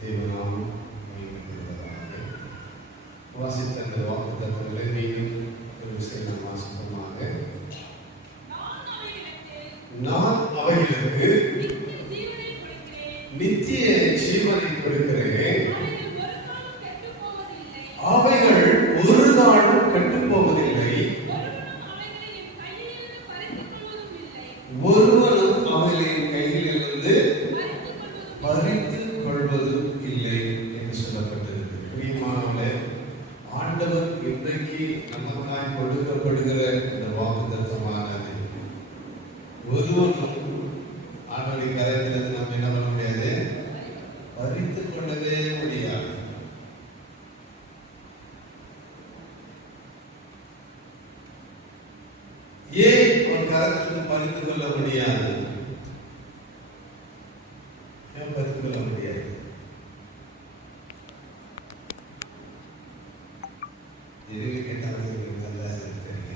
தேவனாம் மகிமைப்படுவதாக. வாசித்த அந்த வாக்குத்தத்தங்களை நீங்கள் ஒரு விஷயம் வாசிப்போமாக. நான் அவைகளுக்கு நித்திய ஜீவனை கொடுக்கிறேன், அவைகள் ஒரு நாளும் கெட்டுப் போவதில்லை, ஒருவனும் அவைகளின் கையில் இருந்து பறித்துக் கொள்வதும் இல்லை என்று சொல்லப்பட்டிருக்கு. பிரியமானவர்களே, ஆண்டவர் இன்றைக்கு நமக்காய் கொடுக்கப்படுகிற இந்த வாக்குத்தத்தமானது ஒருவனும் ஆண்டவரின் கரையிலிருந்து நம்ம என்ன பண்ண முடியாது, பறித்துக் கொள்ளவே முடியாது. ஏன் ஒரு கரத்திலிருந்து பறித்துக் கொள்ள முடியாது? ஏன் பறித்துக் கொள்ள முடியாது? எதுவே கேட்டாலும் நல்லா தெரியுங்க.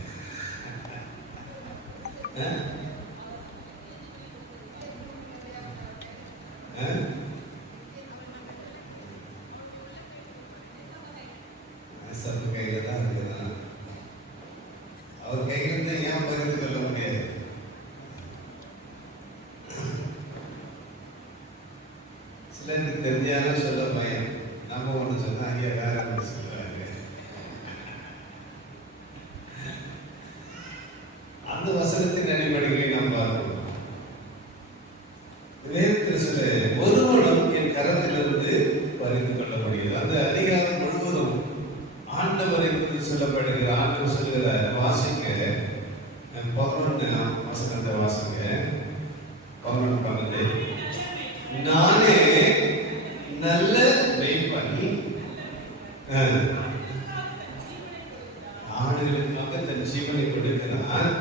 சப்பு கையில தான் இருக்கிறான். அவர் கையிலிருந்து ஏன் பகிர்ந்து கொள்ள முடியாது? சிலருக்கு தெரிஞ்சாலும் சொல்ல பயம். நம்ம ஒன்று சொன்னா ஐயா வேற ஒன்று சொல்லுவாங்க. அந்த வசனத்தின் அடிப்படையில் நாம் பார்க்கிறோம். வேதத்தில் சொல்ல ஒருவனும் என் கரத்திலிருந்து பறித்துக் கொள்ள முடியாது. அந்த அதிகாரம் முழுவதும் ஆண்டவரை குறித்து சொல்லப்படுகிற, ஆண்டவர் சொல்லுகிற வாசிக்க 11 வசனத்தை வாசிக்க 11 நானே நல்ல மேய்ப்பன், ஆடுகளுக்காக தன் ஜீவனை கொடுக்கிறான்,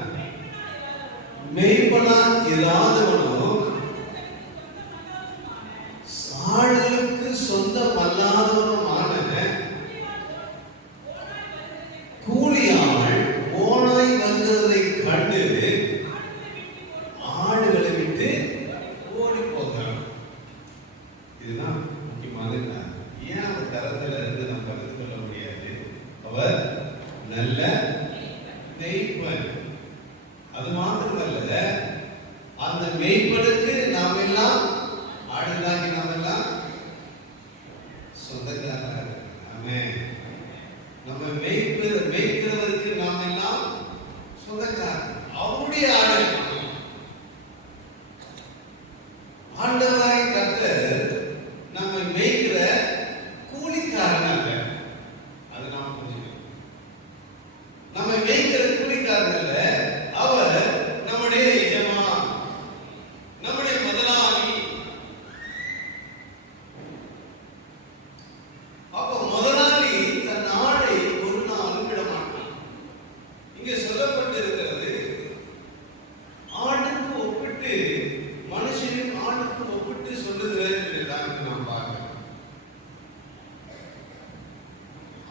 மேய்ப்பனா இராதவனோ ஆடுகளுக்கு சொந்தமல்லாதவனுமான கூலியாள் ஓனாய் வருகிறதை கண்டு ஆடுகளை விட்டு ஓடி போகிறான். இதுதான் முக்கியமான ஏன் அவர் கரத்தில் இருந்து நாம் பகிர்ந்து கொள்ள முடியாது? அவர் நல்ல மேய்ப்பன். அது மாத்திரமல்ல, அந்த மேய்ப்பனுக்கு நாம் எல்லாம் ஆடுகளாகி நாம் எல்லாம் சொந்தக்காரர். ஆமென். நம்ம மேய்க்கிறவருக்கு நாம் எல்லாம் சொந்தக்காரர். அவருடைய ஆடுகள். ஆண்டவராய் கர்த்தர் நம்ம மேய்க்கிற கூலிக்காரன் அல்ல. அது நாம் புரிஞ்சுக்கணும். நம்ம மேய்க்கிற கூலிக்காரன் அல்ல, அவர் நம்முடைய எஜமான், நம்முடைய முதலாளி. அப்ப முதலாளி தன் ஆடை ஒரு நாளும் விட மாட்டான். இங்க சொல்லப்பட்டிருக்கிறது, ஆட்டுக்கு ஒப்பிட்டு மனுஷனின் ஆட்டுக்கு ஒப்பிட்டு சொல்லுகிறது நாம் பார்க்கிறோம்.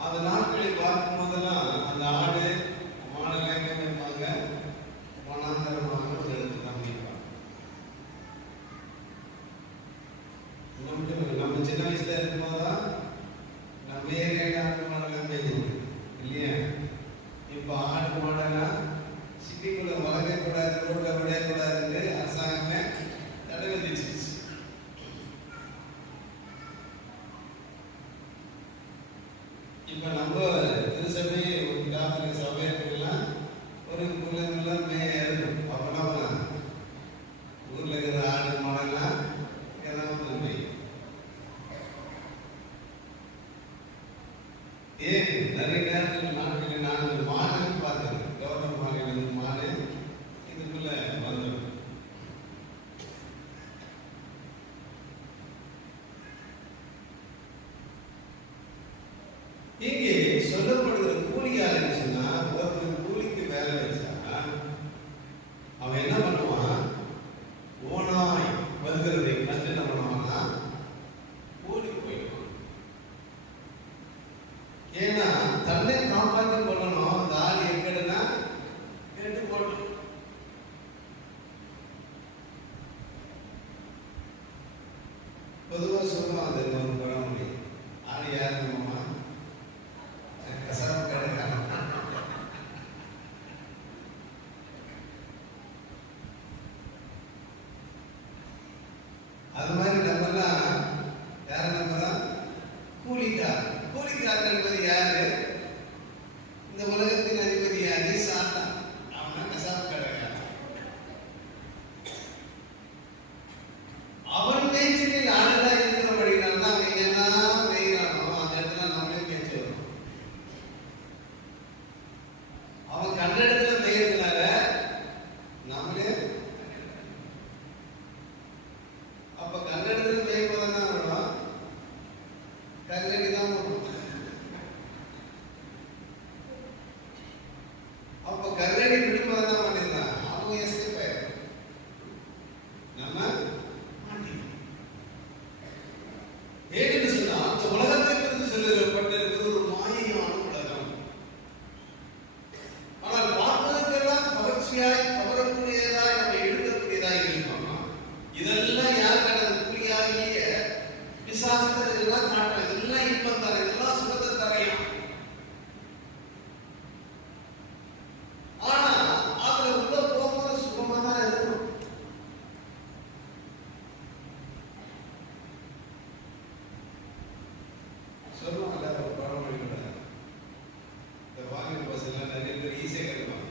அந்த நாட்களை பார்க்கும் போதெல்லாம் அந்த ஆடு மாடெல்லாம் எங்க இருப்பாங்க, வனாந்தரமான ஒரு இடத்துல தான் இருப்பாங்க. நம்ம சின்ன வயசுல இருக்கும்போதுதான் நம்ம ஏரியா ஆடு மாடெல்லாம் மேய்க்கும் இல்லையா? இப்ப ஆடு மாடெல்லாம் சிட்டிக்குள்ள வளர்க்க கூடாது, ரோட்ல விடக்கூடாதுன்னு அரசாங்கமே தடை விதிச்சிருச்சு. இப்ப நம்ம திருசபை காலத்துல சபையெல்லாம் ஒரு பிள்ளைங்கெல்லாம் இருக்கும். அப்பெல்லாம் ஊர்ல இருக்கிற ஆடு மாடெல்லாம் ஏன் நிறைய நேரத்தில் நாட்களில் நான் மாடு பார்த்தேன். கவர்மெண்ட் மாநில மாடு இதுக்குள்ள வந்துடும். இங்கே சொல்லப்படுகிற கூலியாளர் சொன்னா, ஒருத்தர் கூலிக்கு வேலை வச்சா அவன் என்ன பண்ணுவான், ஓனாய் வருகிறதை கண்டு என்ன பண்ணுவான்னா கூலிக்கு போயிடுவான். ஏன்னா தன்னை காப்பாற்றிக் கொள்ளணும். அந்த ஆள் எங்கன்னா கேட்டு போட்டு பொதுவாக சொல்லுவாங்க, சொல்லுகிறப்பட்டிருக்கிறது ஒரு மாயையான உலகம். ஆனால் பார்ப்பதற்கெல்லாம் கவர்ச்சியாய் கவரக்கூடியதாய் நம்ம எழுதக்கூடியதாய் இருக்கணும். இதெல்லாம் யார் கண்டது? புரியாகிய பிசாசுகள் எல்லாம் காட்டுறோம். இதெல்லாம் இன்பம் தர, இதெல்லாம் சுகத்தை தரையும். ஆனா அதுல உள்ள போகும்போது சுகமா தான் இருக்கும். சொல்லுவாங்கல்ல ஒரு பழமொழி கூட, இந்த வாங்கின பஸ் எல்லாம் நிறைய பேர் ஈஸியா கிடைப்பாங்க.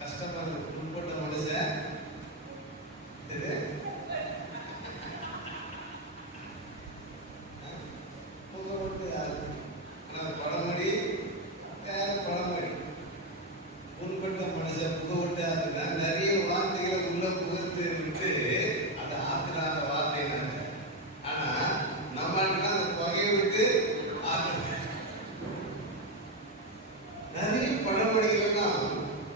கஷ்டப்படுற உட்பட்ட மனுஷன் புகை விட்டு யாரு? ஆனா பழமொழி பழமொழி உட்பட்ட மனுஷன் புகை விட்டு யாருன்னா நிறைய வார்த்தைகளை உள்ள புகழ்த்து விட்டு அதை ஆத்துறாத வார்த்தை நாங்க. ஆனா நம்மளுக்கு அந்த புகையை விட்டு நிறைய பழமொழிகள் தான்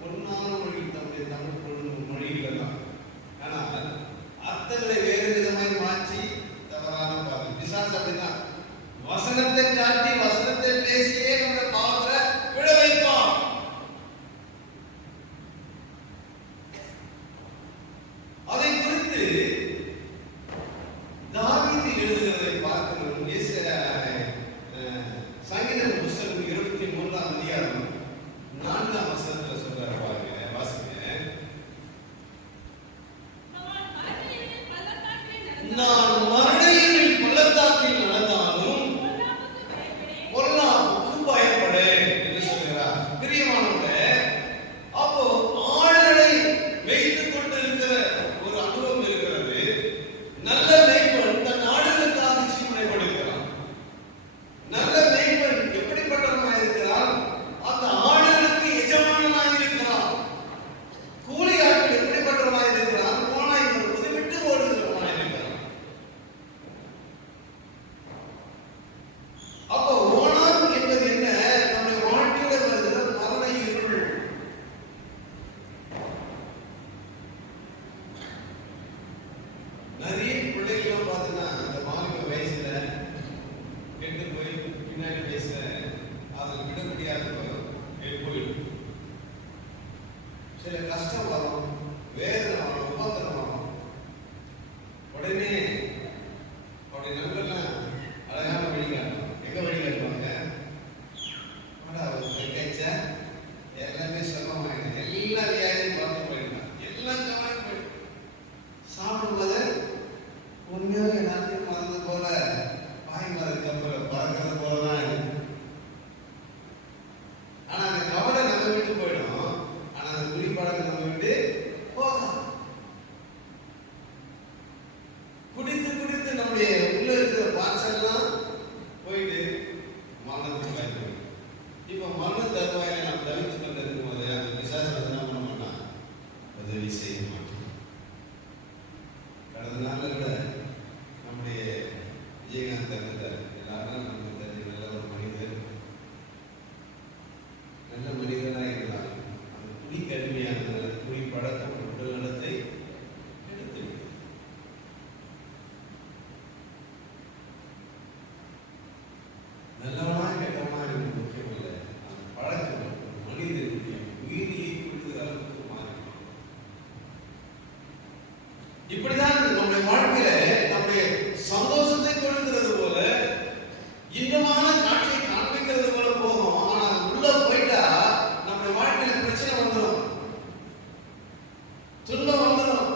பொன்னான மொழி, நம்முடைய தமிழ் பொண்ணு மொழிகள் தான். ஆனால் அர்த்தங்களை வேறு விதமாய் மாற்றி தவறான பாதை. பிசாசு அப்படிதான் வசனத்தை காட்டி வசனத்தை பேசியே நம்முடைய பாவத்தை விட வைப்பான். அதை குறித்து தாவீது எழுதுகிறதை பார்க்கிறோம். சங்கீத புஸ்தகம் 23ஆம் அதிகாரம் 4ஆம் வசனத்துல சொல்றாரு பாருங்க, வாசிங்க. நான் மரணத்தில் பள்ளத்தாக்கில் நடந்தாலும் பொல்லாப்புக்கு பயப்படேன் என்று சொல்கிறார். பிரியமானவர்களே, அப்போ ஆடுகளை மேய்த்துக் கொண்டு இருக்கிற ஒரு அனுபவம் இருக்கிறது. நல்ல மேய்ப்பன் தன் ஆடுகளுக்காக ஜீவனை கொடுக்கிறான். நல்ல மேய்ப்பன் எப்படிப்பட்டவனாக இருக்கிறான்? அந்த ஆடுகளுக்கு எஜமானனாக இருக்கிறான். கூலி ஆட்கள் எப்படிப்பட்டவனாக இருக்கிறான்? ஓனாய் வருவது விட்டு ஓடுகிறவனாக இருக்கிறான். அப்போ ஓனான் என்பது என்ன? நம்முடைய வாழ்க்கையில வருகிற மரண இருள். நிறைய பிள்ளைகளும் பார்த்தீங்கன்னா இந்த வாலிப வயசுல கெட்டு போய் பின்னாடி பேசுற அதை விட முடியாத போயிடும். சில கஷ்டம் வரும், வேதனை வரும், உபத்திரம் வரும். உடனே அவருடைய நண்பர்லாம் அழகான வழிகாட்டும். எங்க வழிகாட்டுவாங்க? கைச்சா எல்லாமே சுகமாயிடும், எல்லா வியாதியும் பார்த்து போயிடலாம், எல்லாம் கவனம் போயிடும். சாப்பிடும்போது உண்மையாக எல்லாத்தையும் மறந்து போல பாய் மரத்துக்கு அப்புறம் பறக்கிறது போலதான் இருக்கு. ஆனா அந்த கவலை நம்ம விட்டு போயிடும். ஆனா அந்த குடிப்பழக்கம் நம்ம விட்டு போகும். குடித்து குடித்து நம்முடைய உள்ள இருக்கிற பாய்ச்சல்லாம் போயிட்டு மரணத்துக்கு பயன்படும். இப்ப மரண தருவாயில நாம் தவிர்த்து கொண்டு இருக்கும் போது அந்த பிசாசு என்ன பண்ண மாட்டான்? உதவி செய்ய மாட்டான். கடந்த நாள்ல கூட நம்முடைய விஜயகாந்த் இருந்தார். எல்லாரும் நமக்கு தெரிஞ்ச நல்ல ஒரு மனிதர், நல்ல மனிதனாக இருந்தார். அந்த குடி கடுமையான குடி பழக்கம் உடல் நலத்தை எடுத்து நல்லவனா கெட்டவனா எனக்கு முக்கியம் இல்லை. அந்த பழக்கம் மனிதனுடைய உயிரியை கொடுக்கிற அளவுக்கு மாறி. இப்படிதான் நம்முடைய வாழ்க்கையில நம்முடைய சந்தோஷத்தை கொடுக்கிறது போல, இன்பமான காட்சியை காண்பிக்கிறது போல போகும். ஆனா உள்ள போயிட்டா நம்முடைய வாழ்க்கையில பிரச்சனை வந்துடும், துன்பம் வந்துடும்,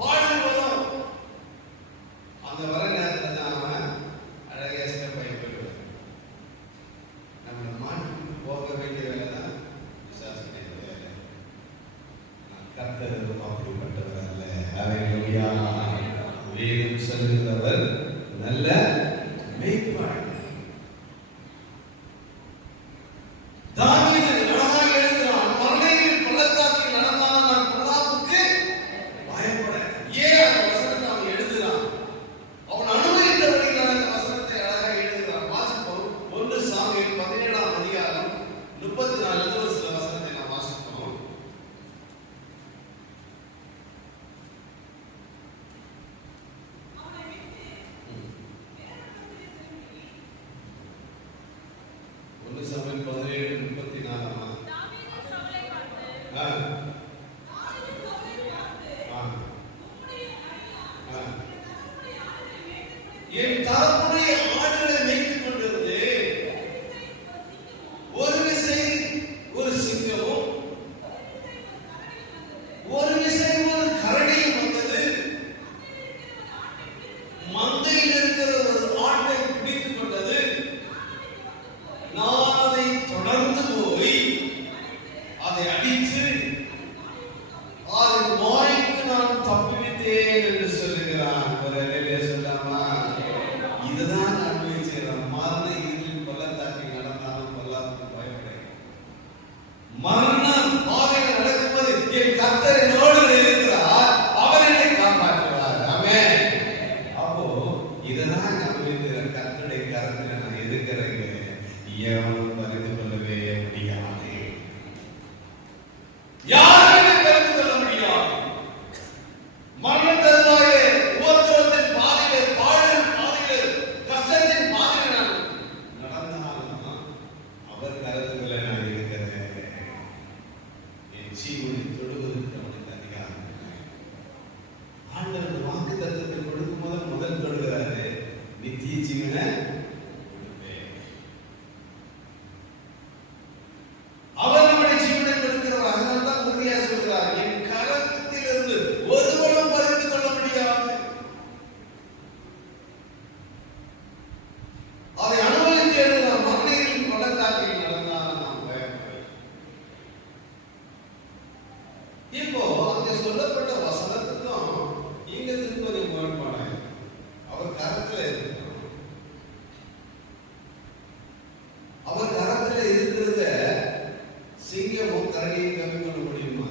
பாடல் வரும். அந்த வர நேரத்துல தான் அவன் அழகா பயன்படுவான். நம்மளை மாற்றி போக வேண்டிய வேலை தான் விசாசனை வேலை. கர்த்தர் அப்படிப்பட்டவர் அல்ல. ஹல்லேலூயா. வேதம் சொல்லுகிறவர் நல்ல மேய்ப்பன். தாவீது அழகாக எழுதுகிறான், மரணத்தில் பள்ளத்தாக்கில் நடந்தால் நான் பொல்லாப்புக்கு பயப்படேன். ஏன் அந்த வசனத்தை அவன் எழுதுகிறான்? அவன் அனுபவித்த வழியில் அந்த வசனத்தை அழகாக எழுதுகிறான். வாசிப்போம். 1 சாமுவேல் 17ஆம் அதிகாரம் 34 ஒரு சில வசனத்தை நாம் வாசிப்போம். என் தகப்பனுடைய ஆடுகளை மேய்த்துக் கொண்டிருந்து ஒரு விசை ஒரு சிங்கமும் ஒரு விசை ஒரு கரடியும் வந்தது. மந்தையில் இருக்கிற ஒரு ஆட்டை பிடித்துக் கொண்டது. நான் அதை தொடர்ந்து போய் அதை அடித்து அதன் வாய்க்கு நான் தப்பிவிட்டேன் என்று சொல்லுகிறான். ஒரு நிலையை சொல்லாமா? இதுதான் நன்மை செய்யலாம். மரண இருளில் பள்ளத்தாக்கில் நடந்தாலும் பள்ளத்துக்கு பயப்படேன். மரணம் பாதையில் நடக்கும்போது என் கர்த்தர் என்னோடு இருக்கிறார், அவர் என்னை காப்பாற்றுவார். ஆமென். அப்போ இதுதான் நன்மை செய்கிற கர்த்தருடைய கரத்தில் நான் இருக்கிறேங்க. எவனும் பறித்து கொள்ளவே முடியாது. யாருமே பறித்து கொள்ள முடியாது. மரணத்தின் பாதையிலே, உபத்திரவத்தின் பாதையிலே, பாடுகளின் பாதையிலே, கஷ்டத்தின் பாதையிலே நான் நடந்தாலும் அவர் கருத்துக்களை நான் இருக்கிறேன். என் ஜீவனை தொடுவதற்கு அவனுக்கு அதிகாரம் இல்லை. ஆண்டவர் வாக்கு தத்தத்தை கொடுக்கும் போது முதல் தொடுகிறாரு, நித்திய ஜீவனை கொடுப்பேன். அவர் நம்முடைய ஜீவனை கொடுக்கிறவர். அதனால தான் உறுதியா சொல்கிறார், என் கரத்திலிருந்து ஒருவரும் பறித்து கொள்ள முடியாது. அதை அனுபவித்து நாம் மண்ணில் பள்ளத்தாக்கில் நடந்தாலும் நாம் பயப்பட. இப்போ அங்கே சொல்லப்பட்ட வசனத்துக்கும் இங்க கொஞ்சம் முரண்பாடு. அவர் கரத்துல இருக்கிறோம். அவர் கரத்துல இருக்கிறத சிங்கமும் கரடியும் கம்மி பண்ண முடியுமா?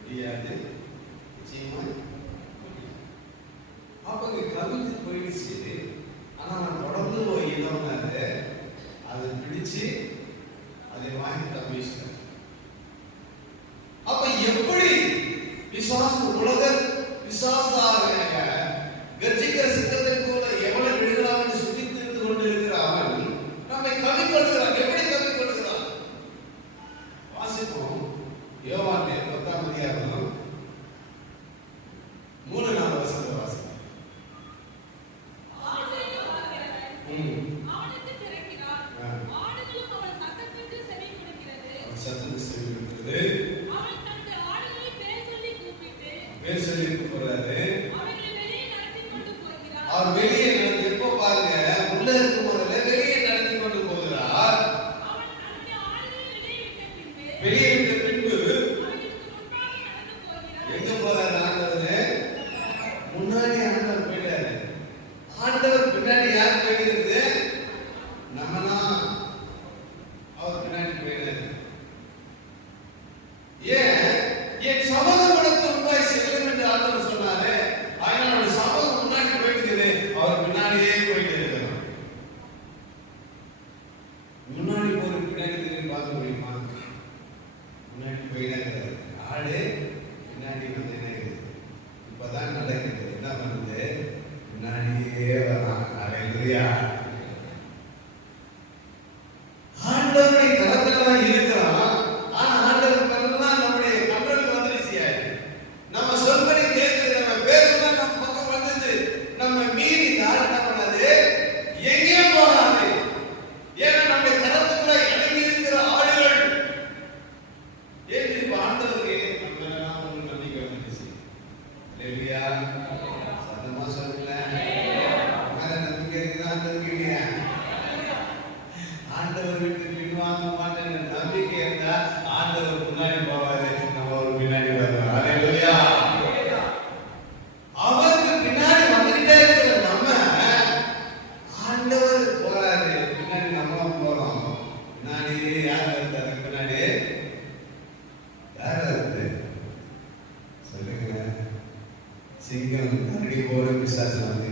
முடியாது. நிச்சயமா முடியாது. அப்ப இங்க கவிழ்த்து போயிடுச்சு. ஆனா நான் தொடர்ந்து போய் இதோன்னாரு அதை பிடிச்சு அதை வாங்கி தப்பிச்சிட்டேன். அப்ப எப்படி பிசாசு உலக பிசாசாக கர்ஜிக்கிற சிங்கத்தை போல எவனை விடுகிறான் என்று சுத்தித்து இருந்து கொண்டிருக்கிறான் நம்மை கவிக்கொள்கிறான். எப்படி கவிக்கொள்கிறான்? வாசிப்போம். யோவான் 10ஆம் அதிகாரம் 3-4 வசனத்தை வாசிப்போம். சத்தத்துக்கு செவி கொடுக்கிறது. பேர் சொல்லி போறாரு. அவர் வெளியே நடத்தி, எப்போ பாருங்க, உள்ள இருக்கும் போதுல வெளியே நடத்தி கொண்டு போகிறார். வெளியே விட்ட பின்பு எங்க போறாரு? ஆண்டவர் முன்னாடி ஆண்டவர் போயிட்டாரு. ஆண்டவர் பின்னாடி யார் போயிருக்கு? நம்மனா அவர் பின்னாடி போயிட்டாரு. ஏன்? என் சமூகம் உனக்கு முன்பாய் செல்லும் என்று ஆண்டவர் சொன்னாரு. அதனால சமூகம் முன்னாடி போயிட்டு அவர் பின்னாடியே போயிட்டு இருக்கிறார். முன்னாடி போற பின்னாடி திரும்பி பார்க்க முடியுமா? முன்னாடி போயிடாங்க. ஆடு பின்னாடி வந்து என்ன இப்பதான் நடக்குது. என்ன பண்ணுது? பின்னாடியே வரான். அல்லேலூயா. ஆண்டவருடைய கரத்துல தான் இருக்கிறான். ஆனா ஆண்டவர் கரத்துல நம்முடைய கண்ட்ரோலுக்கு வந்துருச்சு. நம்ம சொல்படி கேட்குது, நம்ம பேசுனா நம்ம பக்கம் வந்துச்சு. நம்ம மீறி தாழ என்ன பண்ணாது? எங்கேயே போகாது. ஏன்னா நம்முடைய கரத்துக்குள்ள அடங்கி இருக்கிற ஆடுகள். ஏன் இப்ப ஆண்டவருக்கு நம்ம எல்லாம் ஒரு நம்பிக்கை வந்துச்சு. அல்லேலூயா. சத்தமா சொல்லுங்க. நம்பிக்கை இருக்குதா? ஆண்டவருக்கு இல்லையா? ஆண்டவர் விட்டு பின்வாங்க மாட்டேன்னு நம்பிக்கை இருந்தா ஆண்டவர் முன்னாடி போவாரு, நம்ம ஒரு பின்னாடி வருவோம். அல்லேலூயா. அவருக்கு பின்னாடி வந்துட்டே இருக்கிற நம்ம, ஆண்டவர் போறாரு, பின்னாடி நம்ம போறோம். பின்னாடி யார் வருது? பின்னாடி யார் வருது? சொல்லுங்க. சிங்கம் கரடி போற பிசாசு வந்து.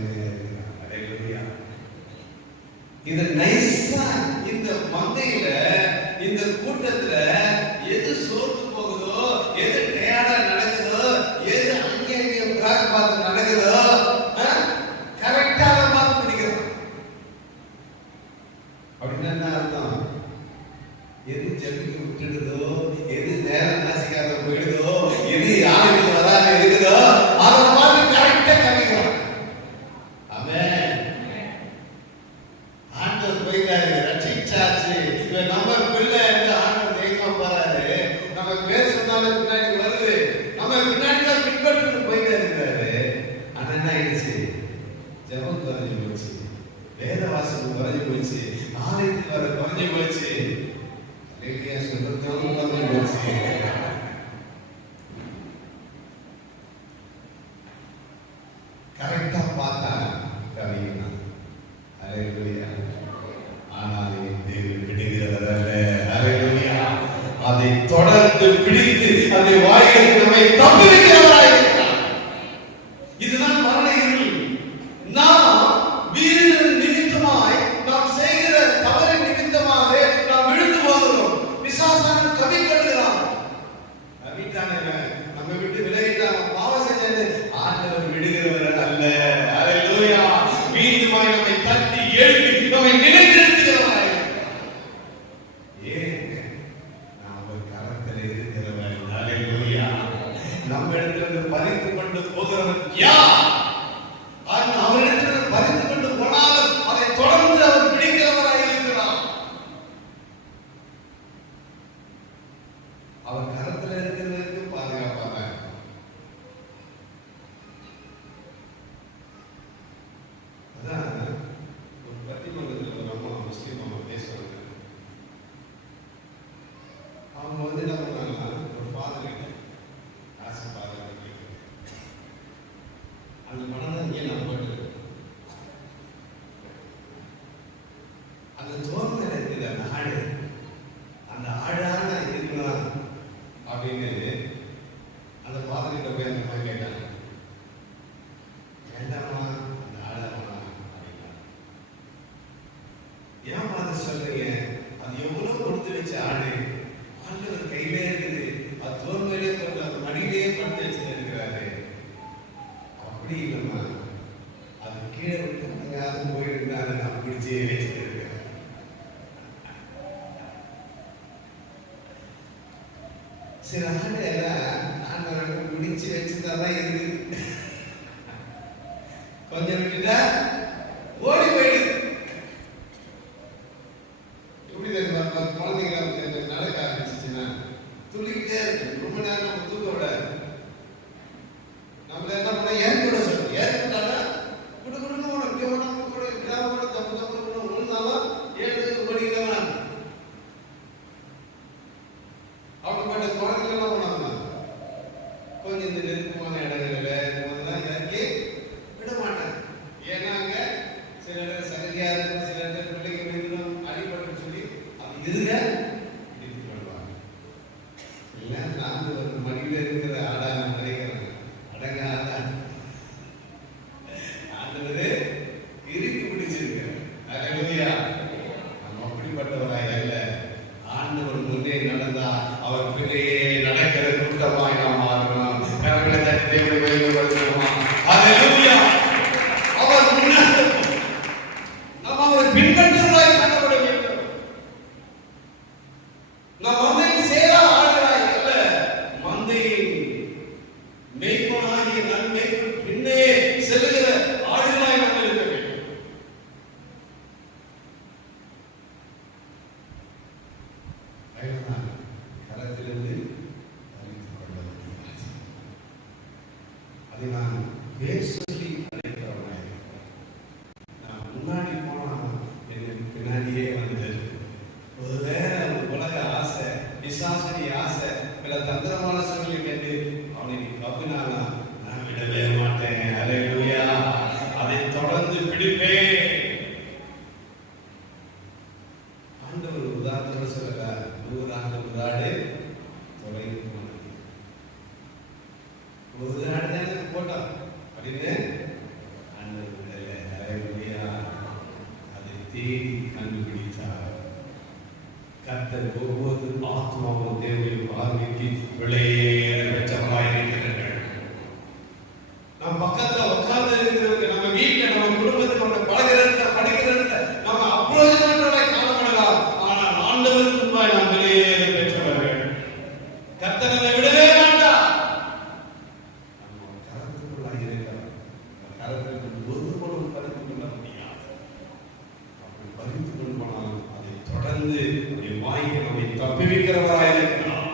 அல்லேலூயா. இது நைஸா இந்த மந்தையில, இந்த கூட்டத்துல எது சோர்ந்து போகுதோ, எது டயர்டா நடக்குதோ, எது அங்கே பிராக் பார்த்து நடக்குதோ, கரெக்டா பார்த்து பிடிக்கிறோம். அப்படின்னு என்ன அர்த்தம்? எது ஜெபிக்க விட்டுடுதோ, எது நேரம் நாசிக்காக போயிடுதோ, எது யாருக்கு வராது இருக்குதோ, அதை பார்த்து கரெக்டா கவிக்கிறோம். அவரிடத்தில் பறித்து கொண்டு போனாலும் அதை தொடர்ந்து அவர் பிடிக்கிறவராக இருக்கிறார். அவர் கரத்தில் இருக்கிறதற்கு பாதுகாப்பாக. அதான் ஒரு பட்டிமன்றத்தில் ஒரு அம்மா முஸ்லீம் அம்மா பேசுவாங்க. அவங்க என்ன பண்ணாங்கன்னா, ஒரு ஃபாதர் காசு ஃபாதர் அந்த பணம் தான் இங்கே நான் போட்டு அந்த தோல்மையில இருக்குது அந்த ஆடு, அந்த ஆடாக இருக்கணும் அப்படின்னு அந்த ஃபாதர்கிட்ட போய் அந்த மாதிரி கேட்டாங்க. வேண்டாமா அந்த ஆடாமா அப்படின்னா, ஏன் ஃபாதர் சொல்றீங்க? அது எவ்வளவு கொடுத்து வச்ச ஆடு, ஆண்டவர் கையிலே இருக்குது, அது தோல்மையிலே கொண்டு அது மடியிலேயே படுத்து வச்சு இருக்கிறாரு. அப்படி இல்லைம்மா, அது கீழே விட்டு அங்கேயாவது போயிருந்தாரு, நான் பிடிச்சே வச்சுருக்கேன். சில ஆண்டு எல்லாம் ஆண்டவரை பிடிச்சு வச்சுதான் இருக்கு. கொஞ்சம் விட்டுட்டா ஓடி போயிடுது. எப்படி தெரியுமா, குழந்தைங்க நடக்க ஆரம்பிச்சுச்சுன்னா துள்ளிக்கிட்டே இருக்கு. ரொம்ப நேரம் நம்ம தூக்க விடாது. நம்மள என்ன பண்ண ஏற்க விட சொல்லுவோம். ஏற்கட்டால குடு குடுன்னு ஓடும். இங்கே ஓடும் கூட கிராம தப்பு தப்பு விழுந்தாலும் ஏழு ஓடிக்கிறவன். அப்படிப்பட்ட குழந்தைகள்லாம் போனாங்க. கொஞ்சம் இந்த நெருக்கமான இடங்களில் போதெல்லாம் இறக்கி விட மாட்டேன். ஏன்னா அங்க சில இடத்துல சகதியா இருக்கும், சில இடத்துல பிள்ளைங்க மீண்டும் அடிபட்டு சொல்லி அது இருங்க இடித்து பண்ணுவாங்க. இல்லை நான் ஒரு மடியில் இருக்கிற ஆடா நான் நினைக்கிறேன். அடங்க ஆடா ஆண்டவரே இறுக்கி பிடிச்சிருக்க. அல்லேலூயா. நம்ம அப்படிப்பட்டவராய் அல்ல. ஆண்டவர் முன்னே நடந்தா அவர் பின்னையே நடக்கிற கூட்டமாய் நாம் மாறணும். அல்லேலூயா. அவர் முன்னாடி நம்ம அவரை பின்பற்றுவதாய் காணப்பட வேண்டும். நாம் மந்தையின் சேரா ஆடுகிறாய் அல்ல, மந்தையின் மேய்ப்பனாகிய நன்மைக்கு பின்னே செல்லுகிற ஆடுகளாய் நம்ம இருக்க வேண்டும். கரத்திலிருந்து அறிந்து கொள்ள வேண்டும். அதை நான் பேர் சொல்லி அழைக்கிறவனாய் நான் முன்னாடி போனா எனக்கு பின்னாடியே வந்தது. ஒரு வேற உலக ஆசை, பிசாசனி ஆசை, பல தந்திரமான சூழ்நிலை கேட்டு அவனை கப்பினானா நான் விடவே மாட்டேன். அல்லேலூயா. அதை தொடர்ந்து பிடிப்பேன். ஆண்டவர் உதாரணம் சொல்றார், 100 ஆண்டு உதாடு தொலைந்து போனது. ஒரு ஆடு தானே போட்டோம் அப்படின்னு ஆண்டவர் விடல. அல்லேலூயா. அதை தேடி கண்டுபிடித்தார். கர்த்தர் ஒவ்வொரு ஆத்மாவும் தேவனுடைய பார்வைக்கு விளையேற பெற்றவராய் இருக்கிறார்கள். நம் பக்கத்துல உட்கார்ந்து இருக்கிறவங்க, நம்ம வீட்டில், நம்ம குடும்பத்தில், நம்ம பழகிறத படிக்கிறத நம்ம அப்ரோஜனமாய் காணப்படலாம். ஆனால் ஆண்டவருக்கு முன்பாய் நாம் விளையேற பெற்றவர்கள். கர்த்தர் நம்மை விடவே மாட்டார். நம்ம கரத்துக்குள்ளாய் இருக்கிறோம். கரத்துக்கு ஒருபோதும் பறித்து கொள்ள முடியாது. அப்படி பறித்து கொண்டு போனால் அதை தொடர்ந்து வாங்கி நம்மை தப்பி வைக்கிறவராய் இருக்கிறார்.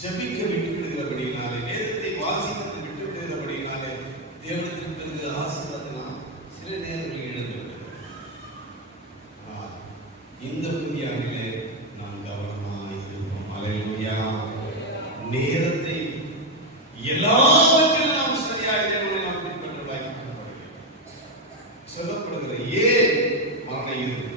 ஜபிக்க விட்டு விடுகிறபடினாலே, வேதத்தை வாசிப்பது விட்டு விடுகிறபடினாலே தேவனிடத்திலிருந்து ஆசீர்வாதத்தை நாம் சில நேரங்களில் இழந்து விடுகிறோம். இந்த புதிய ஆண்டிலே நாம் கவனமாக இருப்போம். அல்லேலூயா. நேரத்தை எல்லாவற்றிலும் நாம் சரியாக நாம் பின்பற்றுவதாக சொல்லப்படுகிற ஏன் மரண இருக்கு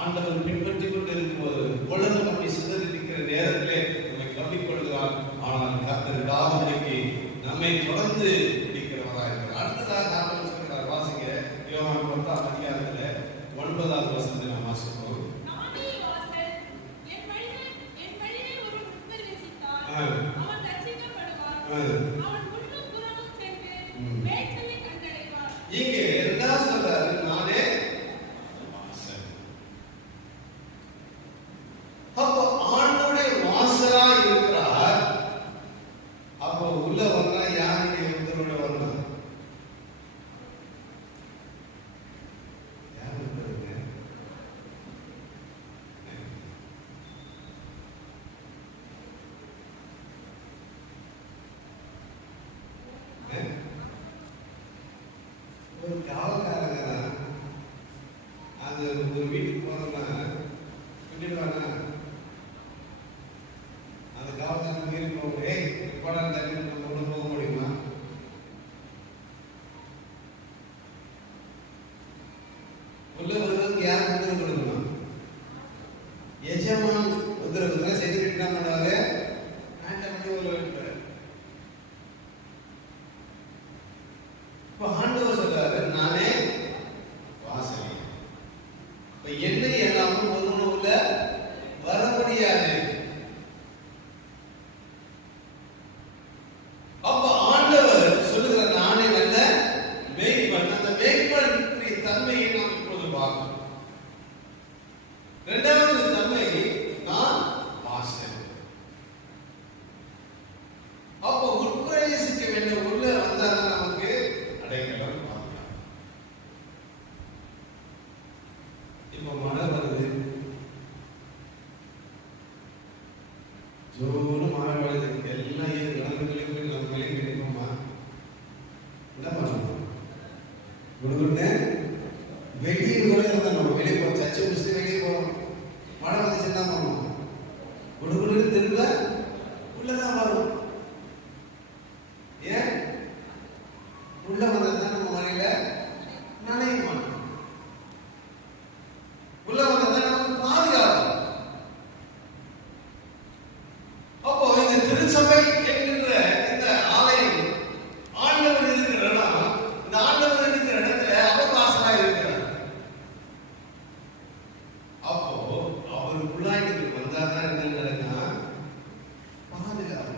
ஆண்டவன் பின்பற்றிக் கொண்டு இருக்கும்போது உலகம் அப்படி சிதறிருக்கிற நேரத்திலே நம்மை கவனிக்கொள்கிறார். ஆனால் கர்த்தர் தாவீதுக்கு நம்மை தொடர்ந்து பிடிக்கிறவராக இருக்கிறார். அடுத்ததாக ஆண்டவன் சொல்கிறார், வாசிங்க யோவான் 10ஆம் அதிகாரத்துல 9வது வசனத்தை நாம் வாசிப்போம். இங்கே என்ன சொல்றாரு? நானே வாசல். அப்போ ஆண்டவருடைய வாசலா இருக்கிறார். அப்போ உள்ள வந்தா யாருடைய உத்தரவோட வரணும்? யார் உத்தரவுங்க? ஒரு காவல்காரங்க அது ஒரு வீட்டுக்கு போனோம்னா விட்டுடுவாங்க. அந்த காவல்காரங்க மீறி போக போடா தண்ணி நம்ம உள்ள போக முடியுமா? உள்ள வருவதற்கு யார் உத்தரவு கொடுக்கணும்? எஜமான் உத்தரவு கொடுத்தா செக்யூரிட்டி என்ன பண்ணுவாங்க? உள்ள விட்டுறாரு. இப்ப ஆண்டவர் சொல்றாரு, நானே வாசல். இப்ப என்னை எல்லாமும் ஒருவனும் உள்ள வர முடியாது. அப்ப ஆண்டவர் சொல்லுகிற நானே நல்ல மேய்ப்பன். அந்த மேய்ப்பனுடைய தன்மையை நாம் இப்போது பார்க்கணும். இரண்டாவது தன்மை, நான் வாசல். அப்ப உட்பிரவேசிக்க வேண்டிய உள்ள வந்தால் நமக்கு அடைக்கலம் பார்க்கலாம். இப்ப மழை வருது, ஜோரு மழை வருது, எல்லாம் விலங்குகளையும் போய் நம்ம வெளியே நிற்போமா? என்ன பண்ணணும்? குடுகுடுன்னு வெளியே கூட நம்ம வெளியே போறோம். சர்ச்சை முடிச்சுட்டு வெளியே போறோம். மழை வந்துச்சு என்ன பண்ணுவோம்? குடுகுடுன்னு திரும்ப உள்ளதான் வரும். ஏன்? உள்ள வந்ததுதான் நம்ம மழையில நனைய மாட்டோம். உள்ள வந்ததுதான் நமக்கு பாதுகாப்பு. அப்போ இந்த திருச்சபை என்கின்ற இந்த ஆலயம் ஆண்டவர் இருக்கிற இடம், இந்த ஆண்டவர் இருக்கிற இடத்துல அவர் வாசலா இருக்கிறார். அப்போ அவருக்குள்ளாய் நீங்க வந்தாதான் என்ன நடக்கும்? பாதுகாப்பு.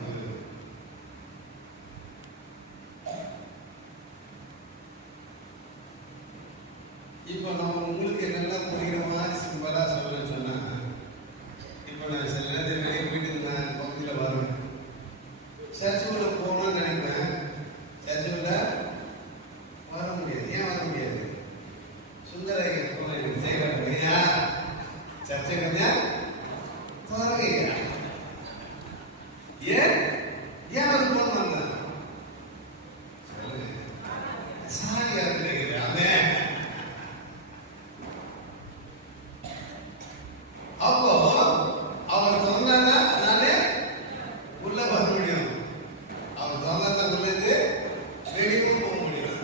இப்போ நம்ம உங்களுக்கு என்னெல்லாம் புரிகிற மாதிரி சிம்பிளா சொல்லணும்னு சொன்னா, இப்போ நான் சில நேரத்தில் வெளியே போயிட்டு நான் பகுதியில் வரேன், சர்ச்சுக்குள்ள போகணும்னு நினைப்பேன். சர்ச்சுக்குள்ள வர முடியாது. ஏன் வர முடியாது? சுந்தரையா சர்ச்சை கொஞ்சம் தொடங்குங்க. ஏன் ஏன் அது போனாங்க? சொல்லுங்க. சாரியா இருக்குது. ஆமென். அப்போ அவர் சொன்னாங்க, நானே உள்ள வர முடியும். அவர் சொன்னதை உள்ளது வெளியும் போக முடியும்.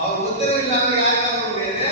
அவர் உத்தரவு இல்லாம யாரும் வர முடியாது.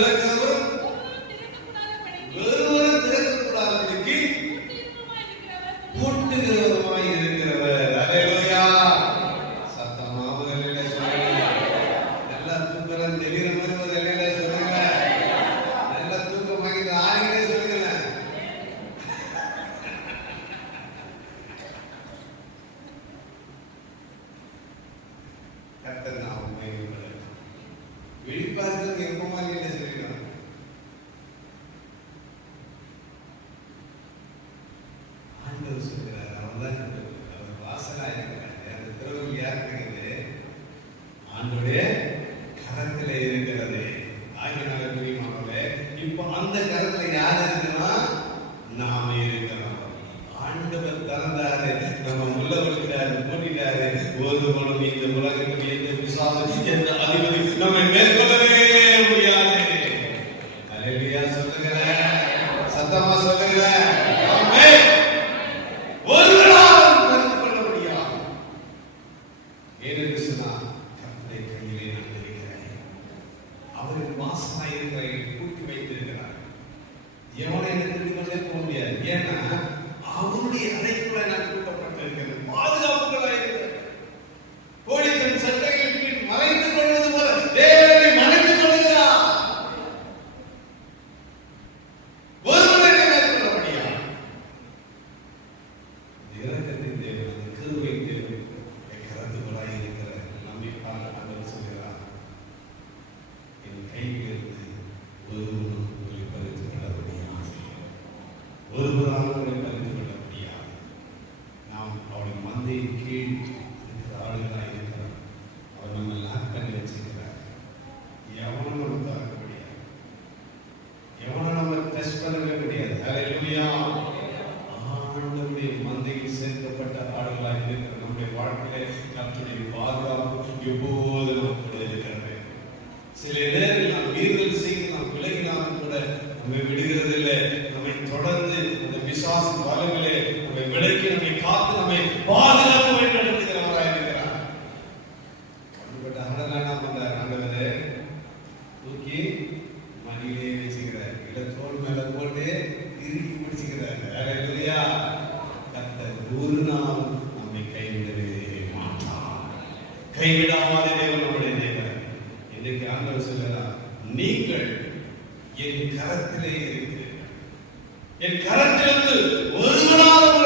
திறக்கவும் ஒருவரும் திறக்கக்கூடாதபடிக்கு பூட்டுகிறவருமாய் இருக்கிறவர். அல்லேலூயா. சத்தமாக அல்லேலூயா சொல்லுங்க. நல்லா தூங்குறது தெளிகிற மாதிரி ஒரு அல்லேலூயா சொல்லுங்க. நல்லா தூக்கமாகி ஆளுங்களே சொல்லுங்க. கர்த்தர் நாமம் மகிமைப்படட்டும். வெளிப்பாடுறதுக்கு எப்பமா இல்லைன்னு சொல்லிடுறாங்க. ஆண்டவர் சொல்கிறார், அவர்தான் அவர் வாசலா இருக்கிறாரு. அந்த திறவுகள் யார் இருக்கிறது? ஆண்டவருடைய கரத்திலே இருக்கிறது. ஆகியனால பிரியமானவர்களே, இப்போ அந்த கரத்துல யார் இருக்குன்னா நாம இருக்கிறோம். ஆண்டவர் திறந்தாரு, நம்ம உள்ள விடுக்கிறாரு, மூடிட்டாரு. ஒருவனும் இந்த உலகத்தில் எந்த பிசாசு எந்த அதிபதி நம்மை மேற்கொள்ளவே முடியாது. அல்லேலூயா சொல்லுங்க. சத்தமா சொல்லுங்க. ஆமென். ஒருவராலும் மேற்கொள்ள முடியாது. ஏனென்று சொன்னால் கர்த்தருடைய கையிலே நான் இருக்கிறேன். அவரின் வாசமாய் இருக்கிற கூட்டி வைத்திருக்கிறார். எவனை என்ன கொண்டே போக முடியாது. ஏன்னா அவருடைய அழைப்புல நான் கூட்டப்பட்டிருக்கிறேன். பாதுகாப்புகளாக இருக்கிறேன். கோழி தன் சட்டைகள் கீழ் மறைத்துக் கொள்வது போல தேவனை மறைத்துக் கொள்கிறார். ஒருவரை மேற்கொள்ள முடியாது. இரக்கத்தின் தேவன், அந்த கிருபையின் தேவன் கரத்துகளாக இருக்கிற நம்மை பார்த்து ஆண்டவர் சொல்கிறார், என் கையிலிருந்து ஒருவரும் உங்களை பறித்துக் கொள்ள முடியாது. ஒருவரால் உங்களை பறித்துக் கொள்ள முடியாது. நாம் அவருடைய மந்தையின் கீழ் இருக்கிற ஆளுகளாக இருக்கிறோம். அவர் நம்ம லாக் பண்ணி வச்சிருக்கிறார். எவனும் நம்ம திறக்க முடியாது. எவனும் நம்ம டெஸ்ட் பண்ணவே முடியாது. அல்லேலூயா. ஆண்டவருடைய மந்தையில் சேர்க்கப்பட்ட ஆளுகளாக இருக்கிற நம்முடைய வாழ்க்கையிலே கர்த்தருடைய பாதுகாப்பு எப்போது நமக்கு இருக்கிறது. சில நேரங்களில் நாம் மீறுதல் செய்து நாம் விலகினாலும் கூட நம்மை விடுகிறது இல்லை. நம்மை தொடர்ந்து அந்த பிசாசின் வலைகளே நம்மை விலக்கி நம்மை காத்து நம்மை பாதுகாத்து வழிநடத்துகிறவராக இருக்கிறார். அப்படிப்பட்ட ஆண்டவர் என்ன பண்றார்? ஆண்டவரே தூக்கி மடியிலே வச்சுக்கிறார். இல்ல தோல் மேல போட்டு இறுக்கி பிடிச்சுக்கிறார். அல்லேலூயா. கர்த்தர் ஒரு நாள் நம்மை கைவிடவே மாட்டார். கைவிடாத தேவன் நம்முடைய தேவன். இன்றைக்கு ஆண்டவர் சொல்கிறார், நீங்கள் என் கரத்திலே இருக்கிறீர்கள். என் கரத்திலிருந்து ஒருவனாலும்